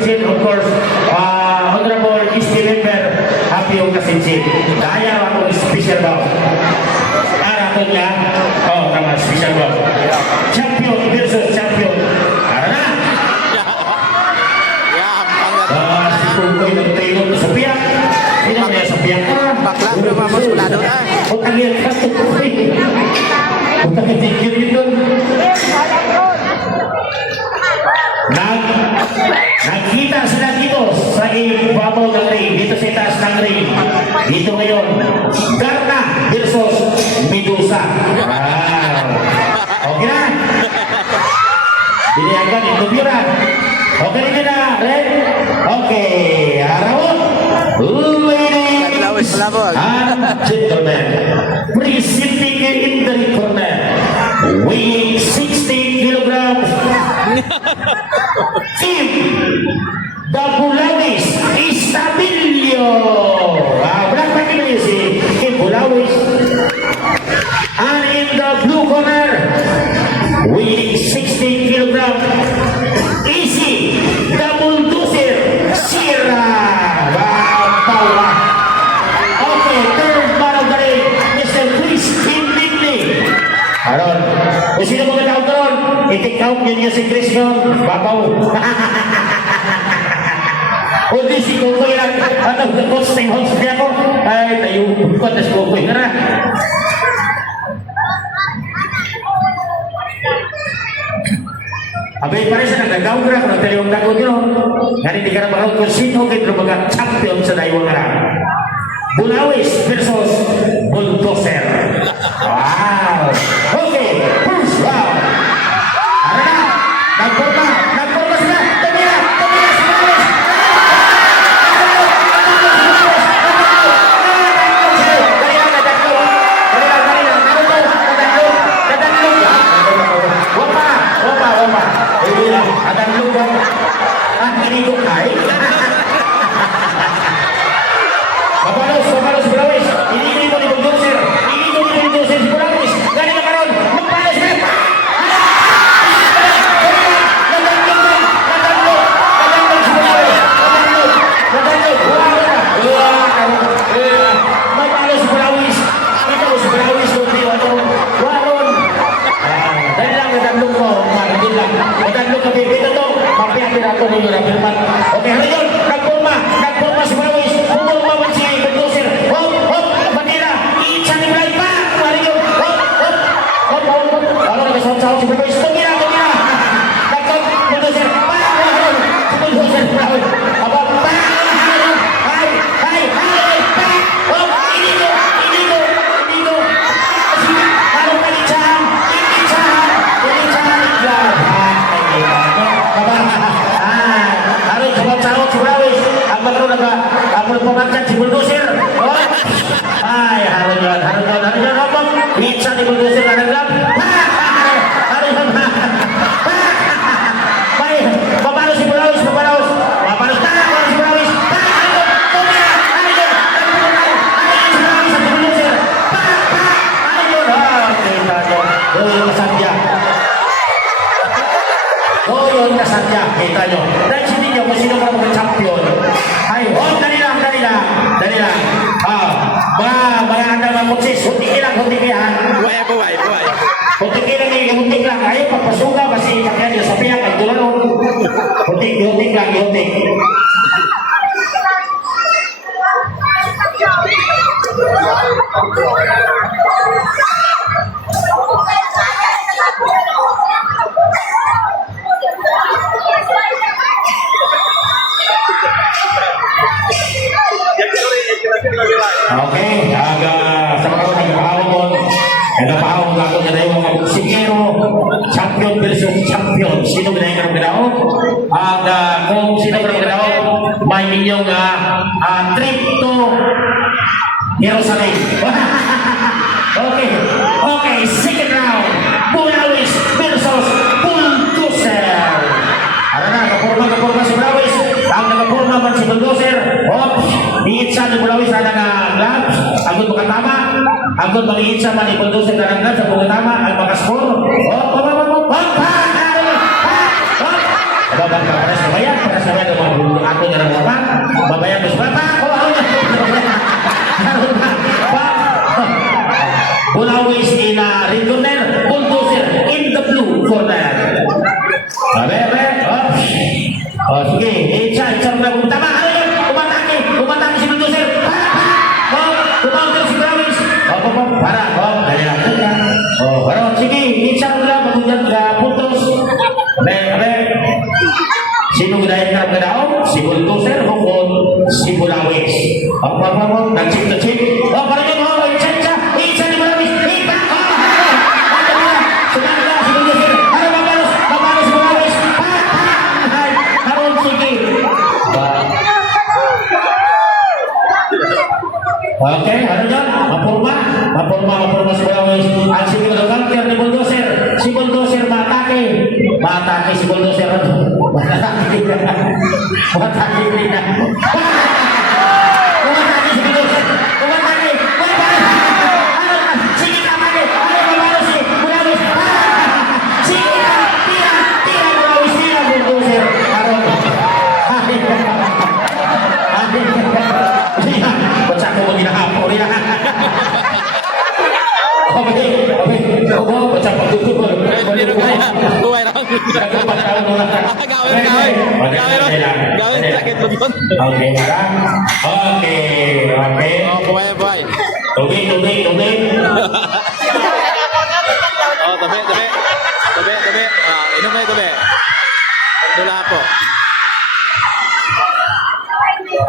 Kasinsin, of course, Honorable East Member, happy yung Kasinsin. Daya ako special bout. Araton niya, tama, special bout. Champion versus champion. Ara na! Si Kukoy nagtayo sa piyak. Hindi na kaya sa piyak ka. Bakla, lumamos, ulado na. Utangin ka sa Kukoy. Utangin tigil ito. Nagkita sila dito sa ibabaw ng ring, dito sa itaas ng ring. Dito ngayon, Garna versus Medusa. Wow. Okay na? Biniagan, itubiran. Okay na, Red? Okay, Arawon. Ladies and gentlemen, presenting in the corner, weighing 60 kilograms. Team Bulawis Estabilio. Black Pacquiao si Team Bulawis. And in the blue corner, weighing 60 kilograms, Easy Double Dozer Sierra. Power. Okay, third man of the ring, Mr. Chris Kindley. Aron, kung sino mo nag-out doon, i-take-out yun yung si Chris yun. Babaw. O di si Kukoy lang, posting host niya ko. Ay, tayo, kontes Kukoy na na. Abay pare sa nagagaw ka, kung nagtaliwang dago nyo, nga hindi ka na makawag kung sino kayo mga champion sa daiwang arang. Bulawis versus Bulldozer. Wow! Okay, first round. Ano na? Nagporma sila. Tumira si Bulawis. Wapa. Adang lubang. Ini kok kai. Mapalos Bulawis. Ini mo ni Bulldozer. Si Bulawis. Gani na karon. Mapalos na. Nadandog si Bulawis. Nadandog. Mapalos si Bulawis. Ikaw si Bulawis kung di wato. Waron. Dahil lang nadandog ko. Nadandog kami. Ito to. Mapiyakin ako ninyo na firman. Okay, ngayon. Nagpurma si Bulawis. Pumurma man si Bulldozer. Hop, bandera. Iitsa ni Bulawis pa. Mario. Hop. Ano nagkasahot-sahot si Bulawis. Tumira. Nagkot. Bulldozer. Si Bulldozer. Aba. Hay. Hop. Inigo. Ano kalitsahan. Harus sahot-sahot si Bulawis. Ang magkaroon pemangkat si Bulldozer. Ay, harus yun. Pizza ni Bulldozer na naglam. Harus yun. Papalos si Bulawis. Papalos si Bulawis. Doon kasatya. Kita nyo. Dahil sinin nyo kung sino ka mga champion. Ay, dali lang. Mga anda mga mutsis. Huntikin lang. Buhay. Huntik lang. Ayaw pagpasuga kasi kakyan nyo sa piyak. Ay tulad. Huntik lang. Okay, sa mga nagpahawag ako na tayo mga buksigero, champion versus champion. Sino ba na yung karong kung sino karong ganaw, may inyong trip to Jerusalem. Okay, second round. Bulawis versus Bulldozer. Ano na, kapurma si Bulawis. Ang nakapurma man si Bulldozer. Iitsa ni Bulawis na nag-gloves. Agad makatama. Agad mag-iitsa man ni Bulldozer na nag-gloves. Ang makatama. Ang makaskor. magpapares na bayan para sa mga mga ako na lang mga babayan mo sa baba ako Bulawis in red corner, bulldozer in the blue corner. Abe, oh, sige, Itcha na tama, ano yun? Umatake si bulldozer. Kumaunter si Bulawis. Para, dali lang. Pero sige, Itcha na magulat ka puntos. Abe, sino gudahit na gadaon? Si bulldozer, hukon, si Bulawis. Nag-chip na chip. Para yun, Itcha ni Bulawis. Oke, ano yan? Mapurma si Bulawis. Ang sige mag-counter ni Bulldozer. Si Bulldozer matake si Bulldozer. Matake din na. Umatake si Bulldozer. Sige na, mali. Ano si Bulawis? Sige na, tira Bulawis. Tira Bulldozer. Baca ko mo ginahapon niya. Baca pagtutup. Buhay lang. Gawin sakit mo doon. Oke, oke. Oh, buhay. Tubig. Oh, tabi. Inom kayo tabi. Dula po.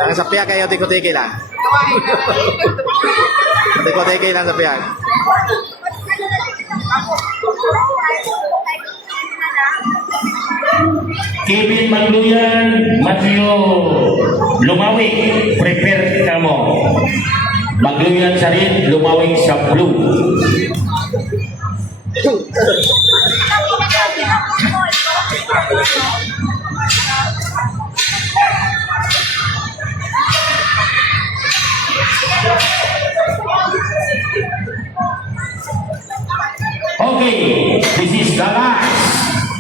Ang sa piyak kayo, tiko-tiki lang. Tiko-tiki lang sa piyak. Kevin Magluyan, Matthew Lumawig, prepare ka mo. Magluyan sa red, Lumawig sa blue. Okay, this is the last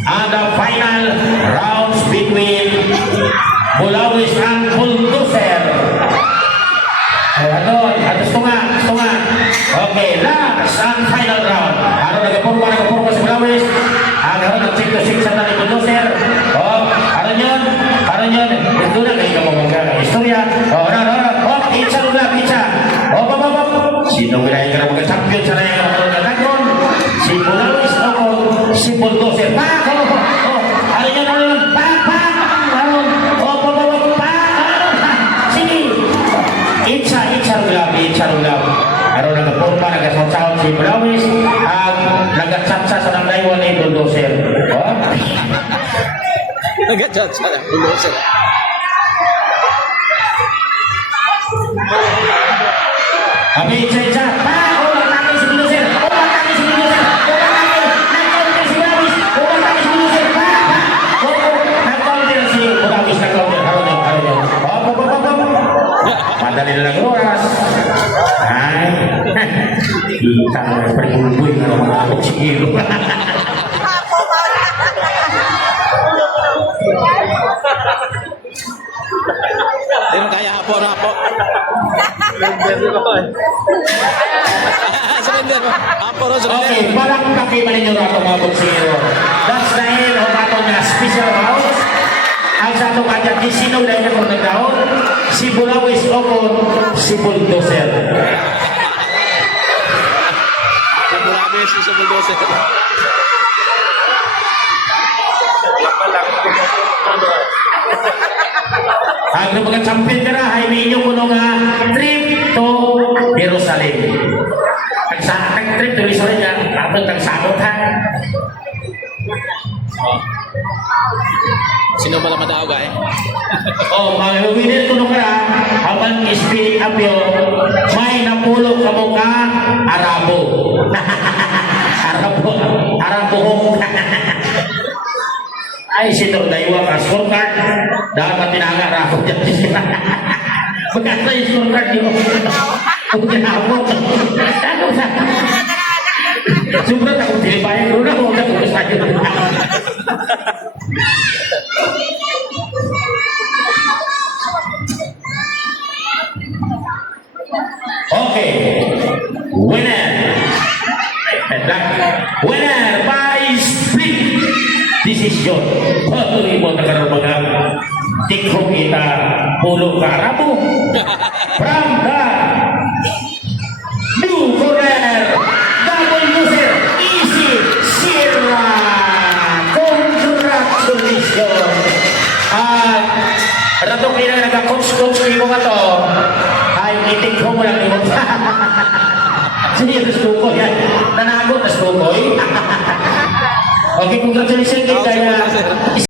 and the final rounds between Bulawis and Bulldozer. Atas tunga. Okay, last and final round. Ano nagpurma si Bulawis. Ano nag-6-6 sa tani Bulldozer. Ano yun? Ito na kayo kamamangga ng istorya. Itcha. Sino ginahin ka na mga-champion sa nayang mga si Bulawis ako, si Bulldozer. Ano yun? Sige. Itcha ulap. Ano nagpurma, nagasaw-saw si Bulawis, nagasatsa sa nangdaywan ni Bulldozer. Nag-chat-chat ang Bulldozer. Abi, Itcha. Umatake si Bulldozer. Nag-counter si Bulawis. Umatake si Bulldozer. Nag-counter si Bulawis. Harap yun. Madali na lang oras. Ay. Kita na pag-ulboy na mga kutsigilo. Hindi mo kaya hapo. Surrender mo. Hapo. Okay, parang kakiman ninyo na mga kutsigilo. That's the end of ato nga special rounds. Ang sa itong kanya, sino dahil na kung nagdaon? Si Bulawis o si Bulldozer. Si Bulawis sa Bulldozer. Ang mga champion ka na, ay ninyo kuno nga trip to Jerusalem. Trip to Jerusalem nga, tapos nagsabot ha. Sino ba naman tao guy? Mag-winner kuno ka na, habang spirit up yun, may napulog ka mo ka, Arabo. Arabo. Ay, sino daywa ka scorecard. Dapat tinanga ako dyan sila. Magkasta yung scorecard yun. Kung tinapot. Sobrang ako tilibayan ko na. Huwag na kung gusto Okay. Winner. Winner by split decision. Patuloy mo na karoon mga tikrong kita pulo karamo from the blue corner. Double loser. Easy. Sierra. Congratulations. Rato kayo na nagka-coach-coach kayo mga to. Ay, itik ko mo lang yun. Sige, tas tukoy yan. Nanagot, tas tukoy. Okay, congratulations kay Kaya.